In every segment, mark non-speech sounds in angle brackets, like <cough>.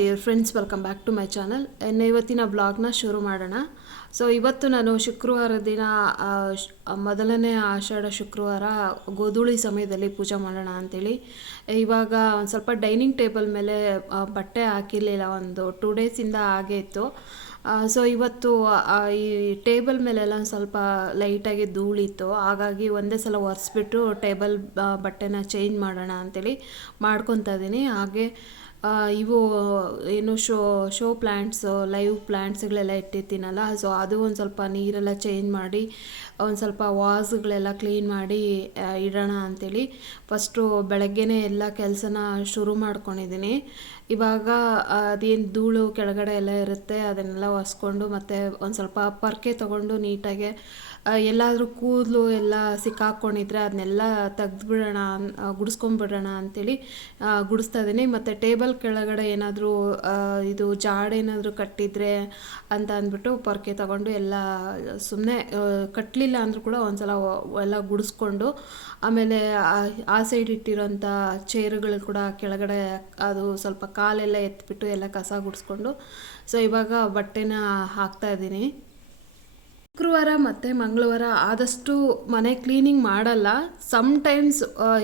Dear friends welcome back to my channel ಇನ್ನು ಇವತ್ತಿನ ಬ್ಲಾಗ್ನ ಶುರು ಮಾಡೋಣ. ಸೊ ಇವತ್ತು ನಾನು ಶುಕ್ರವಾರ ದಿನ ಮೊದಲನೇ ಆಷಾಢ ಶುಕ್ರವಾರ ಗೋಧೂಳಿ ಸಮಯದಲ್ಲಿ ಪೂಜೆ ಮಾಡೋಣ ಅಂಥೇಳಿ ಇವಾಗ ಒಂದು ಸ್ವಲ್ಪ ಡೈನಿಂಗ್ ಟೇಬಲ್ ಮೇಲೆ ಬಟ್ಟೆ ಹಾಕಿರಲಿಲ್ಲ, ಒಂದು ಟೂ ಡೇಸಿಂದ ಹಾಗೆ ಇತ್ತು. ಸೊ ಇವತ್ತು ಈ ಟೇಬಲ್ ಮೇಲೆಲ್ಲ ಒಂದು ಸ್ವಲ್ಪ ಲೈಟಾಗಿ ಧೂಳಿತ್ತು. ಹಾಗಾಗಿ ಒಂದೇ ಸಲ ಒರೆಸ್ಬಿಟ್ಟು ಟೇಬಲ್ ಬಟ್ಟೆನ ಚೇಂಜ್ ಮಾಡೋಣ ಅಂಥೇಳಿ ಮಾಡ್ಕೊತಾ ಇದ್ದೀನಿ ಹಾಗೆ ಇವು, ಏನು ಶೋ ಶೋ ಪ್ಲ್ಯಾಂಟ್ಸು ಲೈವ್ ಪ್ಲ್ಯಾಂಟ್ಸ್ಗಳೆಲ್ಲ ಇಟ್ಟಿರ್ತೀನಲ್ಲ, ಸೊ ಅದು ಒಂದು ಸ್ವಲ್ಪ ನೀರೆಲ್ಲ ಚೇಂಜ್ ಮಾಡಿ, ಒಂದು ಸ್ವಲ್ಪ ವಾಸ್ಗಳೆಲ್ಲ ಕ್ಲೀನ್ ಮಾಡಿ ಇಡೋಣ ಅಂಥೇಳಿ ಫಸ್ಟು ಬೆಳಗ್ಗೆನೇ ಎಲ್ಲ ಕೆಲಸನ ಶುರು ಮಾಡ್ಕೊಂಡಿದ್ದೀನಿ. ಇವಾಗ ಅದೇನು ಧೂಳು ಕೆಳಗಡೆ ಎಲ್ಲ ಇರುತ್ತೆ, ಅದನ್ನೆಲ್ಲ ಒಸ್ಕೊಂಡು ಮತ್ತು ಒಂದು ಸ್ವಲ್ಪ ಪರ್ಕೆ ತೊಗೊಂಡು ನೀಟಾಗೆ ಎಲ್ಲಾದರೂ ಕೂದಲು ಎಲ್ಲ ಸಿಕ್ಕಾಕ್ಕೊಂಡಿದ್ರೆ ಅದನ್ನೆಲ್ಲ ತೆಗೆದ್ಬಿಡೋಣ ಗುಡಿಸ್ಕೊಂಬಿಡೋಣ ಅಂಥೇಳಿ ಗುಡಿಸ್ತಾ ಇದ್ದೀನಿ. ಮತ್ತು ಟೇಬಲ್ ಕೆಳಗಡೆ ಏನಾದರೂ ಇದು ಜಾಡೇನಾದರೂ ಕಟ್ಟಿದ್ರೆ ಅಂತ ಅಂದ್ಬಿಟ್ಟು ಪೊರ್ಕೆ ತಗೊಂಡು ಎಲ್ಲ ಸುಮ್ಮನೆ ಕಟ್ಟಲಿಲ್ಲ ಅಂದರೂ ಕೂಡ ಒಂದ್ಸಲ ಎಲ್ಲ ಗುಡಿಸ್ಕೊಂಡು, ಆಮೇಲೆ ಆ- ಆ ಸೈಡ್ ಇಟ್ಟಿರೋಂಥ ಚೇರುಗಳು ಕೂಡ ಕೆಳಗಡೆ ಅದು ಸ್ವಲ್ಪ ಕಾಲೆಲ್ಲ ಎತ್ಬಿಟ್ಟು ಎಲ್ಲ ಕಸ ಗುಡಿಸ್ಕೊಂಡು, ಸೊ ಇವಾಗ ಬಟ್ಟೆನ ಹಾಕ್ತಾ ಇದ್ದೀನಿ. ಶುಕ್ರವಾರ ಮತ್ತು ಮಂಗಳವಾರ ಆದಷ್ಟು ಮನೆ ಕ್ಲೀನಿಂಗ್ ಮಾಡಲ್ಲ. ಸಮ್ಟೈಮ್ಸ್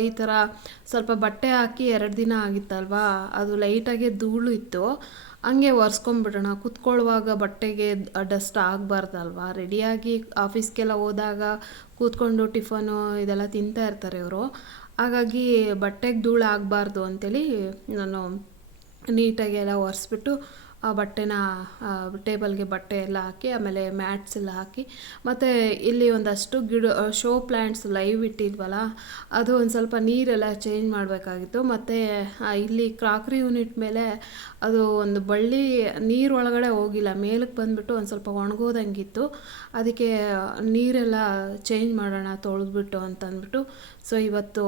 ಈ ಥರ ಸ್ವಲ್ಪ ಬಟ್ಟೆ ಹಾಕಿ ಎರಡು ದಿನ ಆಗಿತ್ತಲ್ವಾ? ಅದು ಲೈಟಾಗೆ ಧೂಳು ಇತ್ತು. ಹಂಗೆ ಒರೆಸ್ಕೊಂಬಿಡೋಣ ಕೂತ್ಕೊಳ್ಳುವಾಗ ಬಟ್ಟೆಗೆ ಡಸ್ಟ್ ಆಗಬಾರ್ದಲ್ವಾ? ರೆಡಿಯಾಗಿ ಆಫೀಸ್ಗೆಲ್ಲ ಹೋದಾಗ ಕೂತ್ಕೊಂಡು ಟಿಫನು ಇದೆಲ್ಲ ತಿಂತಾ ಇರ್ತಾರೆ ಇವರು. ಹಾಗಾಗಿ ಬಟ್ಟೆಗೆ ಧೂಳು ಆಗಬಾರ್ದು ಅಂತೇಳಿ ನಾನು ನೀಟಾಗಿ ಎಲ್ಲ ಒರೆಸ್ಬಿಟ್ಟು ಆ ಬಟ್ಟೆನ ಟೇಬಲ್ಗೆ ಬಟ್ಟೆ ಎಲ್ಲ ಹಾಕಿ, ಆಮೇಲೆ ಮ್ಯಾಟ್ಸ್ ಎಲ್ಲ ಹಾಕಿ, ಮತ್ತು ಇಲ್ಲಿ ಒಂದಷ್ಟು ಗಿಡ ಶೋ ಪ್ಲ್ಯಾಂಟ್ಸ್ ಲೈವ್ ಇಟ್ಟಿದ್ವಲ್ಲ, ಅದು ಒಂದು ಸ್ವಲ್ಪ ನೀರೆಲ್ಲ ಚೇಂಜ್ ಮಾಡಬೇಕಾಗಿತ್ತು, ಮತ್ತು ಇಲ್ಲಿ ಕ್ರಾಕ್ರಿ ಯೂನಿಟ್ ಮೇಲೆ ಅದು ಒಂದು ಬಳ್ಳಿ ನೀರೊಳಗಡೆ ಹೋಗಿಲ್ಲ ಮೇಲಕ್ಕೆ ಬಂದುಬಿಟ್ಟು ಒಂದು ಸ್ವಲ್ಪ ಒಣಗೋದಂಗಿತ್ತು, ಅದಕ್ಕೆ ನೀರೆಲ್ಲ ಚೇಂಜ್ ಮಾಡೋಣ ತೊಳೆದ್ಬಿಟ್ಟು ಅಂತಂದ್ಬಿಟ್ಟು, ಸೊ ಇವತ್ತು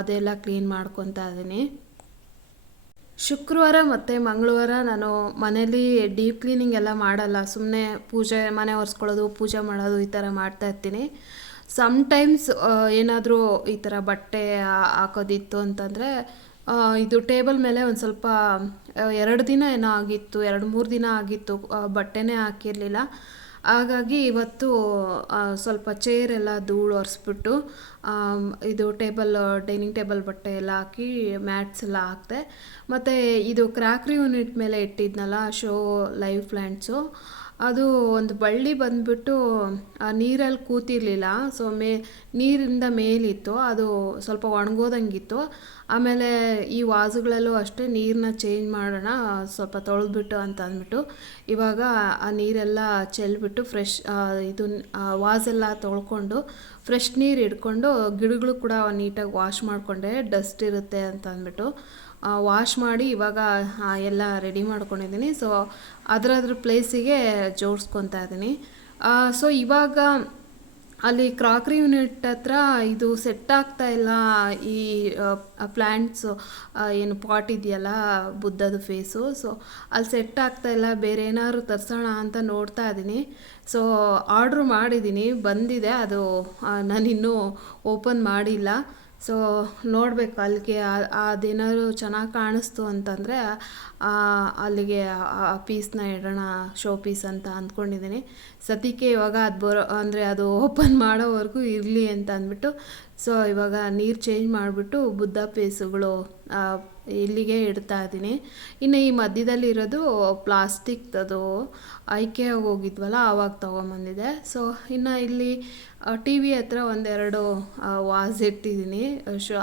ಅದೆಲ್ಲ ಕ್ಲೀನ್ ಮಾಡ್ಕೊತಾ ಇದ್ದೀನಿ ಶುಕ್ರವಾರ ಮತ್ತು ಮಂಗಳವಾರ ನಾನು ಮನೇಲಿ ಡೀಪ್ ಕ್ಲೀನಿಂಗ್ ಎಲ್ಲ ಮಾಡಲ್ಲ. ಸುಮ್ಮನೆ ಪೂಜೆ, ಮನೆ ಒರೆಸ್ಕೊಳ್ಳೋದು, ಪೂಜೆ ಮಾಡೋದು ಈ ಥರ ಮಾಡ್ತಾ ಇರ್ತೀನಿ. ಸಮ್ಟೈಮ್ಸ್ ಏನಾದರೂ ಈ ಥರ ಬಟ್ಟೆ ಹಾಕೋದಿತ್ತು ಅಂತಂದರೆ ಇದು ಟೇಬಲ್ ಮೇಲೆ ಒಂದು ಸ್ವಲ್ಪ ಎರಡು ದಿನ ಏನೋ ಆಗಿತ್ತು, ಎರಡು ಮೂರು ದಿನ ಆಗಿತ್ತು ಬಟ್ಟೆನೇ ಹಾಕಿರಲಿಲ್ಲ. ಹಾಗಾಗಿ ಇವತ್ತು ಸ್ವಲ್ಪ ಚೇರ್ ಎಲ್ಲ ಧೂಳು ಒರೆಸ್ಬಿಟ್ಟು ಇದು ಟೇಬಲ್ ಡೈನಿಂಗ್ ಟೇಬಲ್ ಬಟ್ಟೆ ಎಲ್ಲ ಹಾಕಿ ಮ್ಯಾಟ್ಸ್ ಎಲ್ಲ ಹಾಕಿದೆ, ಮತ್ತು ಇದು ಕ್ರಾಕ್ರಿ ಯೂನಿಟ್ ಮೇಲೆ ಇಟ್ಟಿದ್ನಲ್ಲ ಶೋ ಲೈವ್ ಪ್ಲ್ಯಾಂಟ್ಸು ಅದು ಒಂದು ಬಳ್ಳಿ ಬಂದ್ಬಿಟ್ಟು, ಆ ನೀರಲ್ಲಿ ಕೂತಿರ್ಲಿಲ್ಲ. ಸೊ ಮೇ, ನೀರಿಂದ ಮೇಲಿತ್ತು. ಅದು ಸ್ವಲ್ಪ ಒಣಗೋದಂಗಿತ್ತು. ಆಮೇಲೆ ಈ ವಾಸುಗಳಲ್ಲೂ ಅಷ್ಟೇ ನೀರನ್ನ ಚೇಂಜ್ ಮಾಡೋಣ, ಸ್ವಲ್ಪ ತೊಳೆದ್ಬಿಟ್ಟು ಅಂತ ಅಂದ್ಬಿಟ್ಟು, ಇವಾಗ ಆ ನೀರೆಲ್ಲ ಚೆಲ್ಬಿಟ್ಟು ಫ್ರೆಶ್ ಇದು ವಾಸೆಲ್ಲ ತೊಳ್ಕೊಂಡು ಫ್ರೆಶ್ ನೀರು ಇಟ್ಕೊಂಡು ಗಿಡಗಳು ಕೂಡ ನೀಟಾಗಿ ವಾಶ್ ಮಾಡಿಕೊಂಡೆ ಡಸ್ಟ್ ಇರುತ್ತೆ ಅಂತ ಅಂದ್ಬಿಟ್ಟು ವಾಶ್ ಮಾಡಿ ಇವಾಗ ಎಲ್ಲ ರೆಡಿ ಮಾಡ್ಕೊಂಡಿದ್ದೀನಿ. ಸೊ ಅದರದ್ರ ಪ್ಲೇಸಿಗೆ ಜೋಡಿಸ್ಕೊತಾ ಇದ್ದೀನಿ. ಸೊ ಇವಾಗ ಅಲ್ಲಿ ಕ್ರಾಕ್ರಿ ಯೂನಿಟ್ ಹತ್ರ ಇದು ಸೆಟ್ ಆಗ್ತಾ ಇಲ್ಲ. ಈ ಪ್ಲ್ಯಾಂಟ್ಸು ಏನು ಪಾಟ್ ಇದೆಯಲ್ಲ ಬುದ್ಧದ ಫೇಸು ಸೊ ಅಲ್ಲಿ ಸೆಟ್ ಆಗ್ತಾ ಇಲ್ಲ. ಬೇರೆ ಏನಾದ್ರು ತರಿಸೋಣ ಅಂತ ನೋಡ್ತಾ ಇದ್ದೀನಿ. ಸೊ ಆರ್ಡ್ರ್ ಮಾಡಿದ್ದೀನಿ. ಬಂದಿದೆ. ಅದು ನಾನಿನ್ನೂ ಓಪನ್ ಮಾಡಿಲ್ಲ. ಸೊ ನೋಡಬೇಕು ಅಲ್ಲಿಗೆ ಅದೇನಾದ್ರು ಚೆನ್ನಾಗಿ ಕಾಣಿಸ್ತು ಅಂತಂದರೆ ಅಲ್ಲಿಗೆ ಆ ಪೀಸ್ನ ಇಡೋಣ ಶೋ ಪೀಸ್ ಅಂತ ಅಂದ್ಕೊಂಡಿದ್ದೀನಿ. ಸತಿಕೆ ಇವಾಗ ಅದು ಬರೋ, ಅಂದರೆ ಅದು ಓಪನ್ <laughs> ಮಾಡೋವರೆಗೂ ಇರಲಿ ಅಂತ ಅಂದ್ಬಿಟ್ಟು, ಸೊ ಇವಾಗ ನೀರು ಚೇಂಜ್ ಮಾಡಿಬಿಟ್ಟು ಬುದ್ಧ ಪೀಸುಗಳು ಇಲ್ಲಿಗೆ ಇಡ್ತಾ ಇದ್ದೀನಿ. ಇನ್ನು ಈ ಮಧ್ಯದಲ್ಲಿ ಇರೋದು ಪ್ಲಾಸ್ಟಿಕ್ ಅದು ಐಕೆ ಹೋಗಿದ್ವಲ್ಲ ಆವಾಗ ತೊಗೊಂಬಂದಿದೆ ಸೊ ಇನ್ನು ಇಲ್ಲಿ ಟಿ ವಿ ಹತ್ರ ಒಂದೆರಡು ವಾಸ್ ಇಟ್ಟಿದ್ದೀನಿ. ಶೋ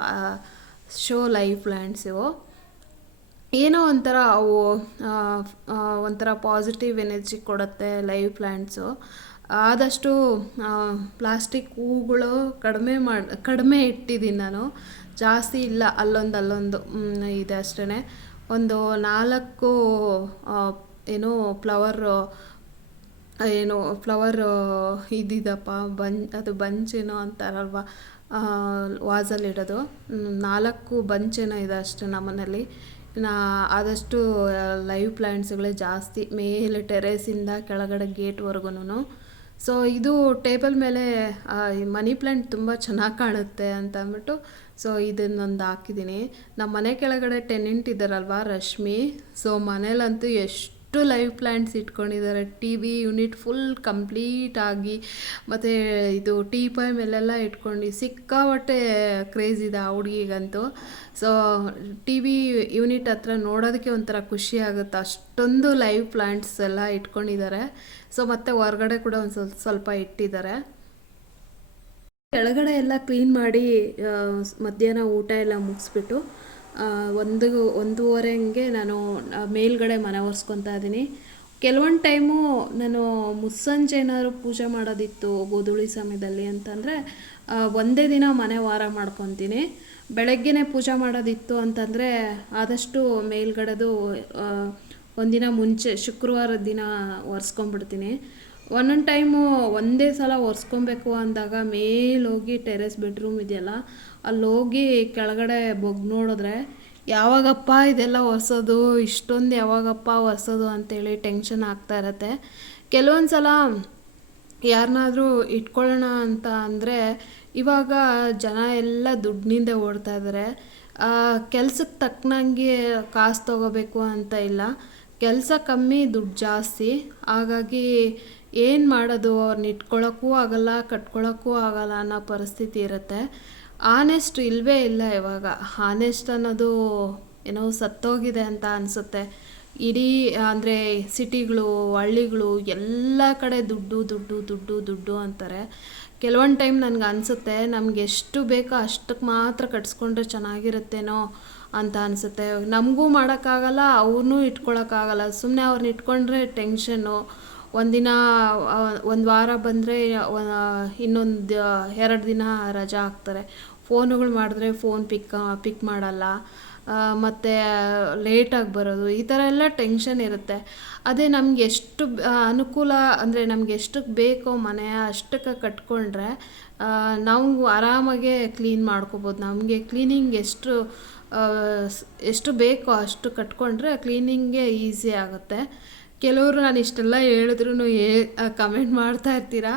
ಶೋ ಲೈವ್ ಪ್ಲ್ಯಾಂಟ್ಸ್ ಇವು. ಏನೋ ಒಂಥರ ಅವು ಒಂಥರ ಪಾಸಿಟಿವ್ ಎನರ್ಜಿ ಕೊಡುತ್ತೆ ಲೈವ್ ಪ್ಲ್ಯಾಂಟ್ಸು ಆದಷ್ಟು ಪ್ಲಾಸ್ಟಿಕ್ ಹೂಗಳು ಕಡಿಮೆ ಮಾಡಿ, ಕಡಿಮೆ ಇಟ್ಟಿದ್ದೀನಿ ನಾನು. ಜಾಸ್ತಿ ಇಲ್ಲ, ಅಲ್ಲೊಂದು ಅಲ್ಲೊಂದು ಇದೆ ಅಷ್ಟೇ ಒಂದು ನಾಲ್ಕು ಏನು ಫ್ಲವರ್ ಏನು ಫ್ಲವರ್, ಇದಿದಪ್ಪ ಬಂ ಅದು ಬಂಚೇನೋ ಅಂತಾರಲ್ವ ವಾಸಲ್ಲಿಡೋದು. ನಾಲ್ಕು ಬಂಚೇನೋ ಇದೆ ಅಷ್ಟೇ ನಮ್ಮನೇಲಿ. ನಾ, ಆದಷ್ಟು ಲೈವ್ ಪ್ಲ್ಯಾಂಟ್ಸ್ಗಳೇ ಜಾಸ್ತಿ. ಮೇಲೆ ಟೆರೇಸಿಂದ ಕೆಳಗಡೆ ಗೇಟ್ವರೆಗೂ ಸೊ ಇದು ಟೇಬಲ್ ಮೇಲೆ ಮನಿ ಪ್ಲ್ಯಾಂಟ್ ತುಂಬ ಚೆನ್ನಾಗಿ ಕಾಣುತ್ತೆ ಅಂತ ಅಂದ್ಬಿಟ್ಟು ಸೊ ಇದನ್ನೊಂದು ಹಾಕಿದ್ದೀನಿ. ನಮ್ಮ ಮನೆ ಕೆಳಗಡೆ ಟೆನೆಂಟ್ ಇದ್ದಾರಲ್ವ ರಶ್ಮಿ? ಸೊ ಮನೇಲಂತೂ ಎಷ್ಟು ಲೈವ್ ಪ್ಲ್ಯಾಂಟ್ಸ್ ಇಟ್ಕೊಂಡಿದ್ದಾರೆ. T V unit full complete ಆಗಿ, ಮತ್ತು ಇದು ಟೀ ಪೈ ಮೇಲೆಲ್ಲ ಇಟ್ಕೊಂಡು, ಸಿಕ್ಕಾಪಟ್ಟೆ ಕ್ರೇಜ್ ಇದೆ ಆ ಹುಡುಗಿಗಂತೂ. ಸೊ ಟಿ ವಿ ಯೂನಿಟ್ ಹತ್ರ ನೋಡೋದಕ್ಕೆ ಒಂಥರ ಖುಷಿ ಆಗುತ್ತೆ. ಅಷ್ಟೊಂದು ಲೈವ್ ಪ್ಲ್ಯಾಂಟ್ಸ್ ಎಲ್ಲ ಇಟ್ಕೊಂಡಿದ್ದಾರೆ. ಸೊ ಮತ್ತು ಹೊರಗಡೆ ಕೂಡ ಒಂದು ಸ್ವಲ್ಪ ಸ್ವಲ್ಪ ಇಟ್ಟಿದ್ದಾರೆ. ಕೆಳಗಡೆ ಎಲ್ಲ ಕ್ಲೀನ್ ಮಾಡಿ ಮಧ್ಯಾಹ್ನ ಊಟ ಎಲ್ಲ ಮುಗಿಸ್ಬಿಟ್ಟು ಒಂದು ಒಂದೂವರೆ ಹಂಗೆ ನಾನು ಮೇಲ್ಗಡೆ ಮನೆ ಒರೆಸ್ಕೊತಾ ಇದ್ದೀನಿ. ಕೆಲವೊಂದು ಟೈಮು ನಾನು ಮುಸ್ಸಂಜೆ ಏನಾದ್ರು ಪೂಜೆ ಮಾಡೋದಿತ್ತು ಗೋಧೂಳಿ ಸಮಯದಲ್ಲಿ ಅಂತಂದರೆ ಒಂದೇ ದಿನ ಮನೆ ವಾರ ಮಾಡ್ಕೊತೀನಿ. ಬೆಳಗ್ಗೆನೇ ಪೂಜೆ ಮಾಡೋದಿತ್ತು ಅಂತಂದರೆ, ಆದಷ್ಟು ಮೇಲ್ಗಡೆದು ಒಂದಿನ ಮುಂಚೆ ಶುಕ್ರವಾರದ ದಿನ ಒರೆಸ್ಕೊಂಡ್ಬಿಡ್ತೀನಿ. ಒಂದೊಂದು ಟೈಮು ಒಂದೇ ಸಲ ಒರೆಸ್ಕೊಬೇಕು ಅಂದಾಗ ಮೇಲೋಗಿ ಟೆರೆಸ್ ಬೆಡ್ರೂಮ್ ಇದೆಯಲ್ಲ ಅಲ್ಲಿ ಹೋಗಿ ಕೆಳಗಡೆ ಬೊಗ್ ನೋಡಿದ್ರೆ, ಯಾವಾಗಪ್ಪ ಇದೆಲ್ಲ ಹೊಸದು ಇಷ್ಟೊಂದು ಯಾವಾಗಪ್ಪ ಹೊಸದು ಅಂತೇಳಿ ಟೆನ್ಷನ್ ಆಗ್ತಾ ಇರತ್ತೆ. ಕೆಲವೊಂದು ಸಲ ಯಾರನ್ನಾದ್ರೂ ಇಟ್ಕೊಳ್ಳೋಣ ಅಂತ ಅಂದರೆ, ಇವಾಗ ಜನ ಎಲ್ಲ ದುಡ್ಡಿನಿಂದ ಓಡ್ತಾ ಇದ್ದಾರೆ ಕೆಲ್ಸಕ್ಕೆ ತಕ್ಕನಂಗೆ ಕಾಸು ತಗೋಬೇಕು ಅಂತ ಇಲ್ಲ. ಕೆಲಸ ಕಮ್ಮಿ, ದುಡ್ಡು ಜಾಸ್ತಿ. ಹಾಗಾಗಿ ಏನು ಮಾಡೋದು? ಅವ್ರನ್ನ ಇಟ್ಕೊಳ್ಳೋಕ್ಕೂ ಆಗಲ್ಲ ಕಟ್ಕೊಳ್ಳೋಕ್ಕೂ ಆಗಲ್ಲ ಅನ್ನೋ ಪರಿಸ್ಥಿತಿ ಇರುತ್ತೆ. ಆನೆಸ್ಟ್ ಇಲ್ಲವೇ ಇಲ್ಲ ಇವಾಗ. ಆನೆಸ್ಟ್ ಅನ್ನೋದು ಏನೋ ಸತ್ತೋಗಿದೆ ಅಂತ ಅನಿಸುತ್ತೆ. ಇಡೀ ಅಂದರೆ ಸಿಟಿಗಳು, ಹಳ್ಳಿಗಳು ಎಲ್ಲ ಕಡೆ ದುಡ್ಡು ದುಡ್ಡು ದುಡ್ಡು ದುಡ್ಡು ಅಂತಾರೆ. ಕೆಲವೊಂದು ಟೈಮ್ ನನಗೆ ಅನಿಸುತ್ತೆ ನಮ್ಗೆ ಎಷ್ಟು ಬೇಕೋ ಅಷ್ಟಕ್ಕೆ ಮಾತ್ರ ಕಟ್ಸ್ಕೊಂಡ್ರೆ ಚೆನ್ನಾಗಿರುತ್ತೇನೋ ಅಂತ ಅನಿಸುತ್ತೆ. ನಮಗೂ ಮಾಡೋಕ್ಕಾಗಲ್ಲ ಅವ್ರನ್ನೂ ಇಟ್ಕೊಳಕ್ಕಾಗಲ್ಲ. ಸುಮ್ಮನೆ ಅವ್ರನ್ನ ಇಟ್ಕೊಂಡ್ರೆ ಟೆನ್ಷನ್ನು ಒಂದಿನ ಒಂದು ವಾರ ಬಂದರೆ ಇನ್ನೊಂದು ಎರಡು ದಿನ ರಜಾ ಹಾಕ್ತಾರೆ. ಫೋನುಗಳು ಮಾಡಿದ್ರೆ ಫೋನ್ ಪಿಕ್ ಪಿಕ್ ಮಾಡಲ್ಲ. ಮತ್ತು ಲೇಟಾಗಿ ಬರೋದು, ಈ ಥರ ಎಲ್ಲ ಟೆನ್ಷನ್ ಇರುತ್ತೆ. ಅದೇ ನಮ್ಗೆ ಎಷ್ಟು ಅನುಕೂಲ ಅಂದರೆ ನಮ್ಗೆ ಎಷ್ಟಕ್ಕೆ ಬೇಕೋ ಮನೆ ಅಷ್ಟಕ್ಕೆ ಕಟ್ಕೊಂಡ್ರೆ ನಾವು ಆರಾಮಾಗೆ ಕ್ಲೀನ್ ಮಾಡ್ಕೋಬೋದು. ನಮಗೆ ಕ್ಲೀನಿಂಗ್ ಎಷ್ಟು ಎಷ್ಟು ಬೇಕೋ ಅಷ್ಟು ಕಟ್ಕೊಂಡ್ರೆ ಕ್ಲೀನಿಂಗ್ಗೆ ಈಸಿ ಆಗುತ್ತೆ. ಕೆಲವರು ನಾನು ಇಷ್ಟೆಲ್ಲ ಹೇಳಿದ್ರು ಏ ಕಮೆಂಟ್ ಮಾಡ್ತಾ ಇರ್ತೀರಾ?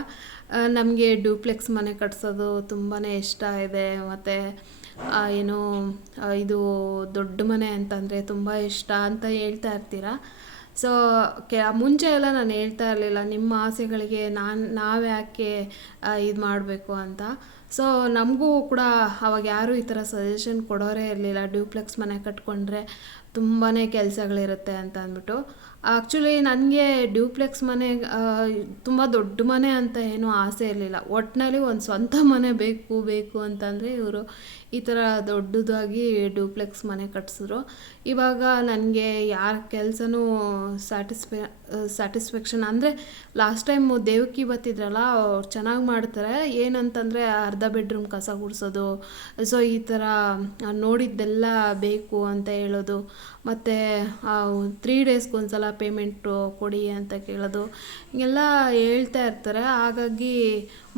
ನಮಗೆ ಡ್ಯೂಪ್ಲೆಕ್ಸ್ ಮನೆ ಕಟ್ಸೋದು ತುಂಬಾ ಇಷ್ಟ ಇದೆ. ಮತ್ತು ಏನು ಇದು ದೊಡ್ಡ ಮನೆ ಅಂತಂದರೆ ತುಂಬ ಇಷ್ಟ ಅಂತ ಹೇಳ್ತಾ ಇರ್ತೀರ? ಸೊ ಕೆ ಮುಂಚೆ ಎಲ್ಲ ನಾನು ಹೇಳ್ತಾ ಇರಲಿಲ್ಲ. ನಿಮ್ಮ ಆಸೆಗಳಿಗೆ ನಾನು, ನಾವ್ಯಾಕೆ ಇದು ಮಾಡಬೇಕು ಅಂತ. ಸೊ ನಮಗೂ ಕೂಡ ಅವಾಗ ಯಾರೂ ಈ ಥರ ಸಜೆಷನ್ ಕೊಡೋರೇ ಇರಲಿಲ್ಲ. ಡ್ಯೂಪ್ಲೆಕ್ಸ್ ಮನೆ ಕಟ್ಕೊಂಡ್ರೆ ತುಂಬಾ ಕೆಲಸಗಳಿರುತ್ತೆ ಅಂತ ಅಂದ್ಬಿಟ್ಟು. ಆ್ಯಕ್ಚುಲಿ ನನಗೆ ಡ್ಯೂಪ್ಲೆಕ್ಸ್ ಮನೆ ತುಂಬ ದೊಡ್ಡ ಮನೆ ಅಂತ ಏನೂ ಆಸೆ ಇರಲಿಲ್ಲ. ಒಟ್ಟಿನಲ್ಲಿ ಒಂದು ಸ್ವಂತ ಮನೆ ಬೇಕು ಬೇಕು ಅಂತಂದರೆ ಇವರು ಈ ಥರ ದೊಡ್ಡದಾಗಿ ಡ್ಯೂಪ್ಲೆಕ್ಸ್ ಮನೆ ಕಟ್ಸಿದ್ರು. ಇವಾಗ ನನಗೆ ಯಾರ ಕೆಲಸನೂ ಸ್ಯಾಟಿಸ್ಫೆ ಸ್ಯಾಟಿಸ್ಫ್ಯಾಕ್ಷನ್ ಅಂದರೆ ಲಾಸ್ಟ್ ಟೈಮು ದೇವಕಿ ಬತ್ತಿದ್ರಲ್ಲ ಅವ್ರು ಚೆನ್ನಾಗಿ ಮಾಡ್ತಾರೆ. ಏನಂತಂದರೆ ಅರ್ಧ ಬೆಡ್ರೂಮ್ ಕಸ ಗುಡಿಸೋದು ಸೊ ಈ ಥರ ನೋಡಿದ್ದೆಲ್ಲ ಬೇಕು ಅಂತ ಹೇಳೋದು. ಮತ್ತು ತ್ರೀ ಡೇಸ್ಗೊಂದ್ಸಲ ಪೇಮೆಂಟು ಕೊಡಿ ಅಂತ ಕೇಳೋದು, ಹೀಗೆಲ್ಲ ಹೇಳ್ತಾ ಇರ್ತಾರೆ. ಹಾಗಾಗಿ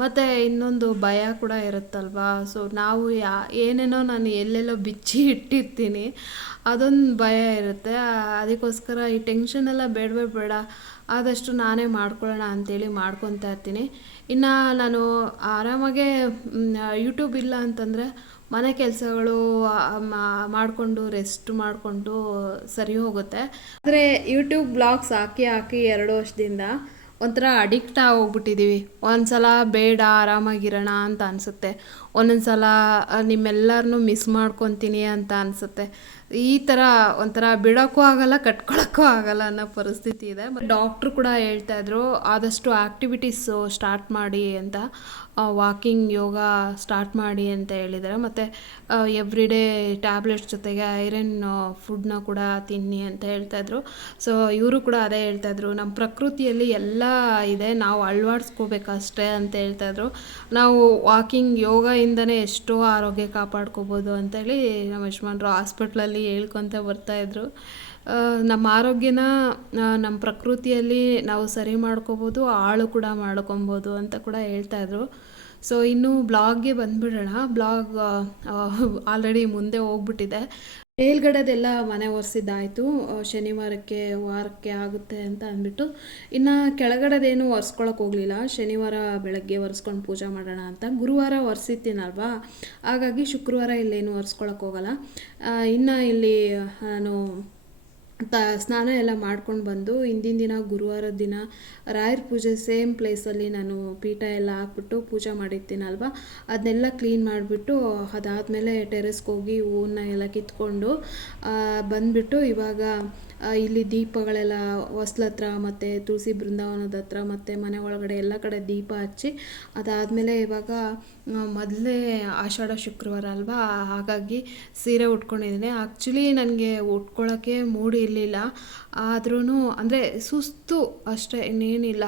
ಮತ್ತು ಇನ್ನೊಂದು ಭಯ ಕೂಡ ಇರುತ್ತಲ್ವಾ? ಸೊ ನಾವು ಯಾ, ಏನೇನೋ ನಾನು ಎಲ್ಲೆಲ್ಲೋ ಬಿಚ್ಚಿ ಇಟ್ಟಿರ್ತೀನಿ. ಅದೊಂದು ಭಯ ಇರುತ್ತೆ. ಅದಕ್ಕೋಸ್ಕರ ಈ ಟೆನ್ಷನೆಲ್ಲ ಬೇಡವೇ ಬೇಡ ಆದಷ್ಟು ನಾನೇ ಮಾಡ್ಕೊಳ್ಳೋಣ ಅಂತೇಳಿ ಮಾಡ್ಕೊತಾ ಇರ್ತೀನಿ. ಇನ್ನು ನಾನು ಆರಾಮಾಗೆ ಯೂಟ್ಯೂಬ್ ಇಲ್ಲ ಅಂತಂದರೆ ಮನೆ ಕೆಲಸಗಳು ಮಾಡಿಕೊಂಡು ರೆಸ್ಟ್ ಮಾಡಿಕೊಂಡು ಸರಿ ಹೋಗುತ್ತೆ. ಆದರೆ ಯೂಟ್ಯೂಬ್ ಬ್ಲಾಗ್ಸ್ ಹಾಕಿ ಹಾಕಿ ಎರಡು ವರ್ಷದಿಂದ ಒಂಥರ ಅಡಿಕ್ಟ್ ಆಗೋಗ್ಬಿಟ್ಟಿದ್ದೀವಿ ಒಂದು ಸಲ ಬೇಡ, ಆರಾಮಾಗಿರೋಣ ಅಂತ ಅನಿಸುತ್ತೆ. ಒಂದೊಂದು ಸಲ ನಿಮ್ಮೆಲ್ಲರನ್ನೂ ಮಿಸ್ ಮಾಡ್ಕೊತೀನಿ ಅಂತ ಅನಿಸುತ್ತೆ. ಈ ಥರ ಒಂಥರ ಬಿಡೋಕ್ಕೂ ಆಗಲ್ಲ, ಕಟ್ಕೊಳಕ್ಕೂ ಆಗಲ್ಲ ಅನ್ನೋ ಪರಿಸ್ಥಿತಿ ಇದೆ. ಡಾಕ್ಟ್ರು ಕೂಡ ಹೇಳ್ತಾಯಿದ್ರು ಆದಷ್ಟು ಆ್ಯಕ್ಟಿವಿಟೀಸು ಸ್ಟಾರ್ಟ್ ಮಾಡಿ ಅಂತ. ವಾಕಿಂಗ್ ಯೋಗ ಸ್ಟಾರ್ಟ್ ಮಾಡಿ ಅಂತ ಹೇಳಿದ್ದಾರೆ. ಮತ್ತು ಎವ್ರಿ ಡೇ ಟ್ಯಾಬ್ಲೆಟ್ಸ್ ಜೊತೆಗೆ ಐರನ್ ಫುಡ್ನ ಕೂಡ ತಿನ್ನಿ ಅಂತ ಹೇಳ್ತಾಯಿದ್ರು ಸೊ, ಇವರು ಕೂಡ ಅದೇ ಹೇಳ್ತಾಯಿದ್ರು ನಮ್ಮ ಪ್ರಕೃತಿಯಲ್ಲಿ ಎಲ್ಲ ಇದೆ. ನಾವು ಅಳವಡಿಸ್ಕೋಬೇಕಷ್ಟೇ ಅಂತ ಹೇಳ್ತಾಯಿದ್ರು ನಾವು ವಾಕಿಂಗ್ ಯೋಗದಿಂದನೇ ಎಷ್ಟೋ ಆರೋಗ್ಯ ಕಾಪಾಡ್ಕೋಬೋದು ಅಂತೇಳಿ ನಮ್ಮ ಯಜಮಾನ್ರು ಹಾಸ್ಪಿಟ್ಲಲ್ಲಿ ಹೇಳ್ಕೊತ ಬರ್ತಾಯಿದ್ರು ನಮ್ಮ ಆರೋಗ್ಯನ ನಮ್ಮ ಪ್ರಕೃತಿಯಲ್ಲಿ ನಾವು ಸರಿ ಮಾಡ್ಕೋಬೋದು, ಹಾಳು ಕೂಡ ಮಾಡ್ಕೊಬೋದು ಅಂತ ಕೂಡ ಹೇಳ್ತಾಯಿದ್ರು ಸೊ ಇನ್ನು ಬ್ಲಾಗ್ಗೆ ಬಂದುಬಿಡೋಣ. ಬ್ಲಾಗ್ ಆಲ್ರೆಡಿ ಮುಂದೆ ಹೋಗ್ಬಿಟ್ಟಿದೆ. ಮೇಲ್ಗಡೆದೆಲ್ಲ ಮನೆ ಒರೆಸಿದ್ದಾಯಿತು. ಶನಿವಾರಕ್ಕೆ, ವಾರಕ್ಕೆ ಆಗುತ್ತೆ ಅಂತ ಅಂದ್ಬಿಟ್ಟು. ಇನ್ನು ಕೆಳಗಡೆದೇನು ಒರೆಸ್ಕೊಳಕ್ಕೆ ಹೋಗಲಿಲ್ಲ. ಶನಿವಾರ ಬೆಳಗ್ಗೆ ಒರೆಸ್ಕೊಂಡು ಪೂಜೆ ಮಾಡೋಣ ಅಂತ. ಗುರುವಾರ ಒರೆಸಿದ್ದೀನಲ್ವಾ ಹಾಗಾಗಿ ಶುಕ್ರವಾರ ಇಲ್ಲೇನು ಒರೆಸ್ಕೊಳಕ್ಕೆ ಹೋಗಲ್ಲ. ಇನ್ನು ಇಲ್ಲಿ ನಾನು ತ, ಸ್ನಾನ ಎಲ್ಲ ಮಾಡ್ಕೊಂಡು ಬಂದು ಹಿಂದಿನ ದಿನ ಗುರುವಾರದ ದಿನ ರಾಯರ ಪೂಜೆ ಸೇಮ್ ಪ್ಲೇಸಲ್ಲಿ ನಾನು ಪೀಠ ಎಲ್ಲ ಹಾಕ್ಬಿಟ್ಟು ಪೂಜೆ ಮಾಡಿರ್ತೀನಲ್ವ? ಅದನ್ನೆಲ್ಲ ಕ್ಲೀನ್ ಮಾಡಿಬಿಟ್ಟು ಅದಾದಮೇಲೆ ಟೆರೆಸ್ಗೆ ಹೋಗಿ ಹೂವನ್ನ ಎಲ್ಲ ಕಿತ್ಕೊಂಡು ಬಂದುಬಿಟ್ಟು ಇವಾಗ ಇಲ್ಲಿ ದೀಪಗಳೆಲ್ಲ ಹೊಸ್ಲ ಹತ್ರ ಮತ್ತು ತುಳಸಿ ಬೃಂದಾವನದ ಹತ್ರ ಮತ್ತು ಮನೆ ಒಳಗಡೆ ಎಲ್ಲ ಕಡೆ ದೀಪ ಹಚ್ಚಿ ಅದಾದಮೇಲೆ ಇವಾಗ ಮೊದಲೇ ಆಷಾಢ ಶುಕ್ರವಾರ ಅಲ್ವಾ? ಹಾಗಾಗಿ ಸೀರೆ ಉಟ್ಕೊಂಡಿದ್ದೀನಿ. ಆ್ಯಕ್ಚುಲಿ ನನಗೆ ಉಟ್ಕೊಳ್ಳೋಕ್ಕೆ ಮೂಡಿ ಇರಲಿಲ್ಲ. ಆದ್ರೂ ಅಂದರೆ ಸುಸ್ತು ಅಷ್ಟೇ, ಇನ್ನೇನಿಲ್ಲ.